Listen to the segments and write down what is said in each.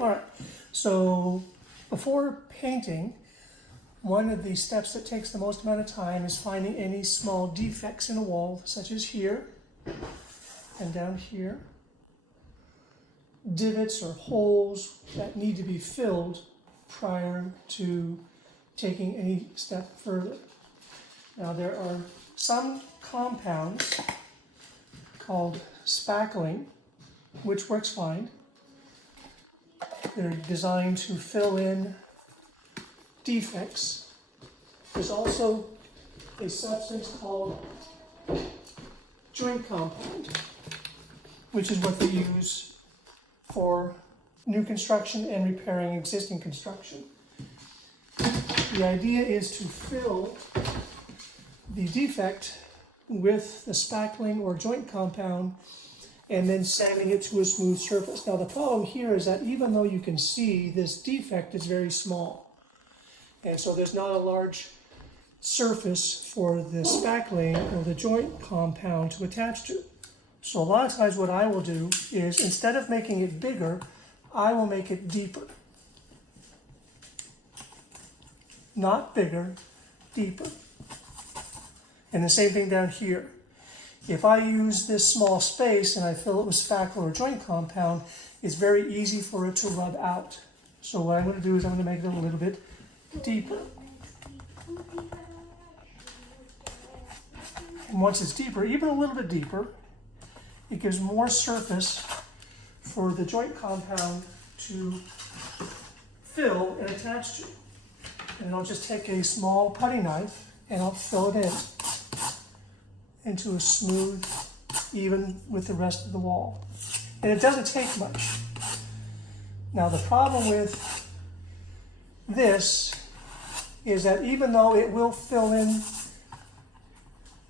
All right, so before painting, one of the steps that takes the most amount of time is finding any small defects in a wall, such as here and down here. Divots or holes that need to be filled prior to taking any step further. Now there are some compounds called spackling, which works fine. They're designed to fill in defects. There's also a substance called joint compound, which is what they use for new construction and repairing existing construction. The idea is to fill the defect with the spackling or joint compound and then sanding it to a smooth surface. Now the problem here is that even though you can see this defect is very small, and so there's not a large surface for the spackling or the joint compound to attach to. So a lot of times what I will do is, instead of making it bigger, I will make it deeper. Not bigger, deeper. And the same thing down here. If I use this small space and I fill it with spackle or joint compound, it's very easy for it to rub out. So what I'm going to do is I'm going to make it a little bit deeper. And once it's deeper, even a little bit deeper, it gives more surface for the joint compound to fill and attach to. And I'll just take a small putty knife and I'll fill it in into a smooth, even with the rest of the wall. And it doesn't take much. Now the problem with this is that even though it will fill in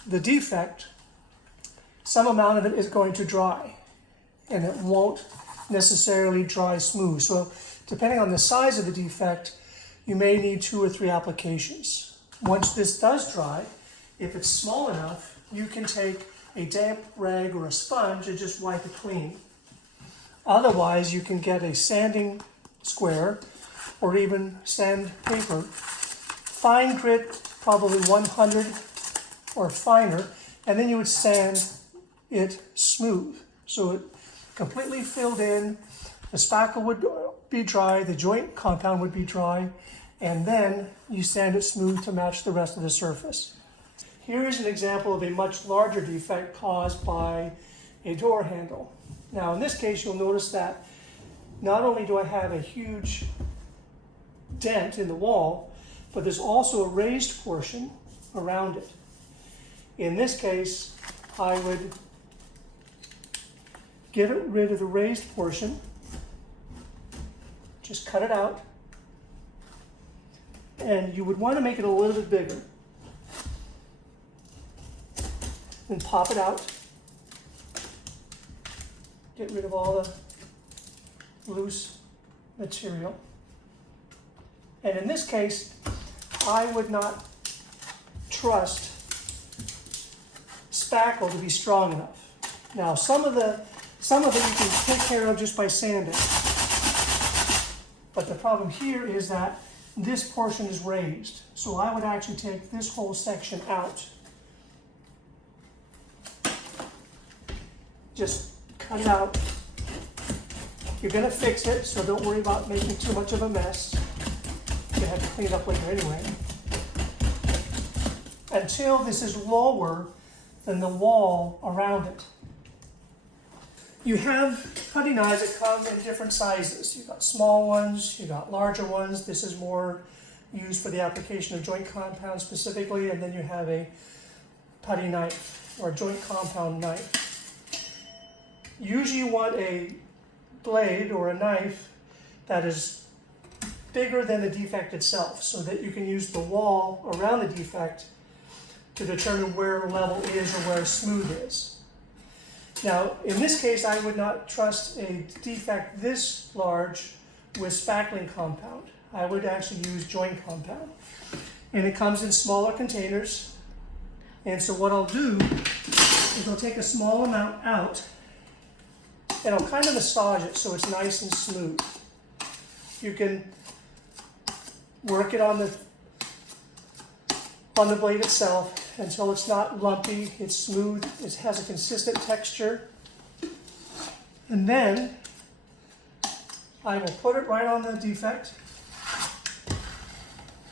the defect, some amount of it is going to dry, and it won't necessarily dry smooth. So depending on the size of the defect, you may need 2 or 3 applications. Once this does dry, if it's small enough, you can take a damp rag or a sponge and just wipe it clean. Otherwise, you can get a sanding square or even sandpaper. Fine grit, probably 100 or finer, and then you would sand it smooth. So it completely filled in, the spackle would be dry, the joint compound would be dry, and then you sand it smooth to match the rest of the surface. Here is an example of a much larger defect caused by a door handle. Now in this case, you'll notice that not only do I have a huge dent in the wall, but there's also a raised portion around it. In this case, I would get rid of the raised portion, just cut it out, and you would want to make it a little bit bigger. Then pop it out, get rid of all the loose material. And in this case, I would not trust spackle to be strong enough. Now, some of it you can take care of just by sanding. But the problem here is that this portion is raised. So I would actually take this whole section out. Just cut it out. You're going to fix it, so don't worry about making too much of a mess. You have to clean it up later anyway. Until this is lower than the wall around it. You have putty knives that come in different sizes. You've got small ones, you've got larger ones. This is more used for the application of joint compound specifically, and then you have a putty knife or a joint compound knife. Usually you want a blade or a knife that is bigger than the defect itself, so that you can use the wall around the defect to determine where level is or where smooth is. Now, in this case, I would not trust a defect this large with spackling compound. I would actually use joint compound. And it comes in smaller containers. And so what I'll do is I'll take a small amount out and I'll kind of massage it so it's nice and smooth. you can work it on the blade itself until it's not lumpy, it's smooth, it has a consistent texture. And then I will put it right on the defect.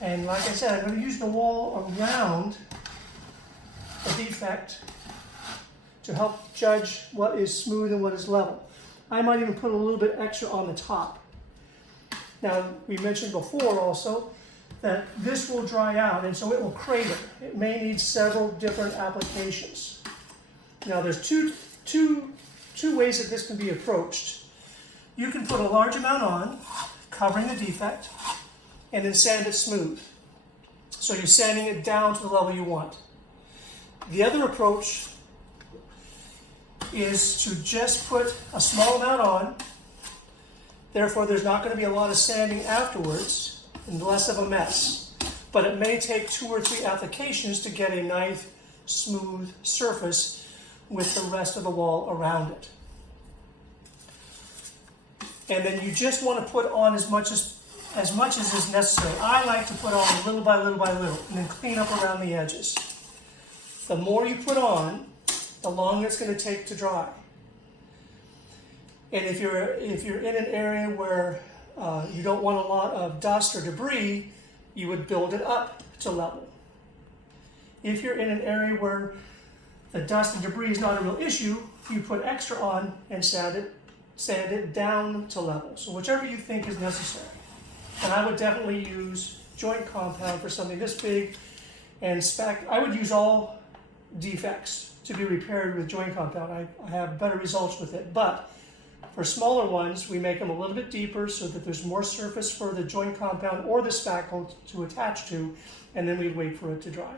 And like I said, I'm going to use the wall around the defect to help judge what is smooth and what is level. I might even put a little bit extra on the top. Now, we mentioned before also that this will dry out, and so it will crater. It may need several different applications. Now, there's two ways that this can be approached. You can put a large amount on, covering the defect, and then sand it smooth. So you're sanding it down to the level you want. The other approach is to just put a small amount on, therefore there's not going to be a lot of sanding afterwards and less of a mess. But it may take 2 or 3 applications to get a nice, smooth surface with the rest of the wall around it. And then you just want to put on as much as is necessary. I like to put on little by little by little and then clean up around the edges. The more you put on, the longer it's going to take to dry. And if you're in an area where you don't want a lot of dust or debris, you would build it up to level. If you're in an area where the dust and debris is not a real issue, you put extra on and sand it down to level. So whichever you think is necessary. And I would definitely use joint compound for something this big, and I would use all defects to be repaired with joint compound. I have better results with it. But for smaller ones, we make them a little bit deeper so that there's more surface for the joint compound or the spackle to attach to, and then we wait for it to dry.